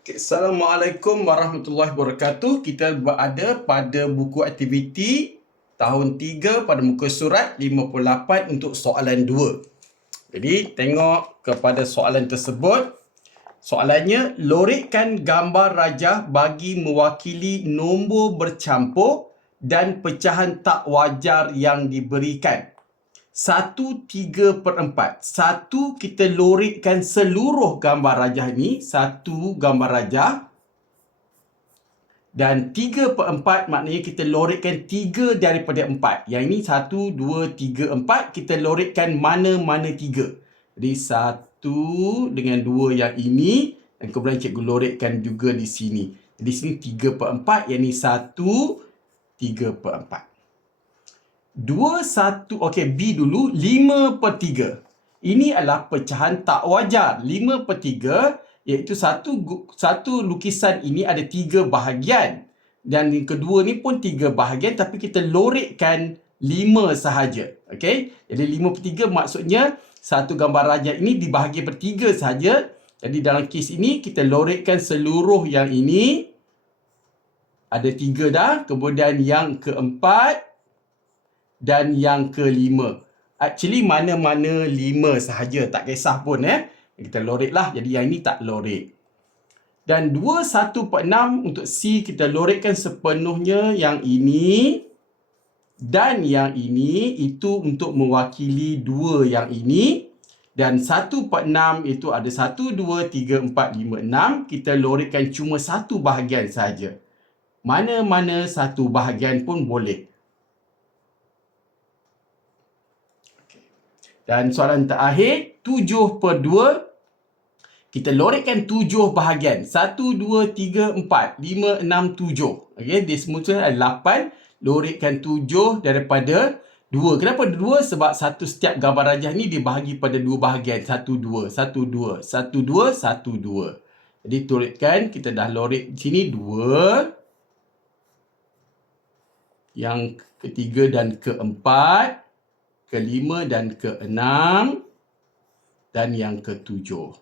Assalamualaikum warahmatullahi wabarakatuh. Kita berada pada buku aktiviti tahun 3 pada muka surat 58 untuk soalan 2. Jadi tengok kepada soalan tersebut. Soalannya, lorikkan gambar rajah bagi mewakili nombor bercampur dan pecahan tak wajar yang diberikan. Satu tiga per empat. Satu kita lorikkan seluruh gambar rajah ni. Satu gambar rajah. Dan tiga per empat maknanya kita lorikkan tiga daripada empat. Yang ini satu, dua, tiga, empat. Kita lorikkan mana-mana tiga. Jadi satu dengan dua yang ini. Dan kemudian cikgu lorikkan juga di sini. Di sini tiga per empat. Yang ini satu, tiga per empat. 2, 1, okey B dulu, 5 per 3. Ini adalah pecahan tak wajar. 5 per 3, iaitu satu, satu lukisan ini ada tiga bahagian. Dan yang kedua ni pun tiga bahagian tapi kita lorikkan 5 sahaja. Okey, jadi 5 per 3 maksudnya satu gambar rajah ini dibahagi per 3 sahaja. Jadi dalam kes ini kita lorikkan seluruh yang ini. Ada tiga dah. Kemudian yang keempat dan yang kelima. Actually mana-mana lima sahaja tak kisah pun eh. Kita lorik lah. Jadi yang ini tak lorik. Dan 2, 1 per 6 untuk C kita lorikkan sepenuhnya yang ini. Dan yang ini itu untuk mewakili dua yang ini. Dan 1 per 6 itu ada 1, 2, 3, 4, 5, 6. Kita lorikkan cuma satu bahagian saja. Mana-mana satu bahagian pun boleh. Dan soalan terakhir, 7 per 2. Kita lorikkan 7 bahagian. 1, 2, 3, 4, 5, 6, 7. Okay, dia semua adalah 8. Lorikkan 7 daripada 2. Kenapa 2? Sebab satu setiap gambar rajah ni dibahagi pada dua bahagian. 1, 2, 1, 2, 1, 2, 1, 2. Jadi turutkan, kita dah lorik di sini 2. Yang ketiga dan keempat kelima dan keenam dan yang ketujuh.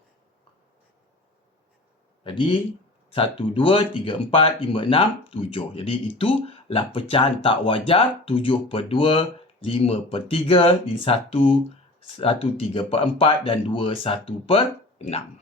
Jadi satu, dua, tiga, empat, lima, enam, tujuh. Jadi itulah pecahan tak wajar. Tujuh per dua, lima per tiga, satu, satu tiga per empat dan dua satu per enam.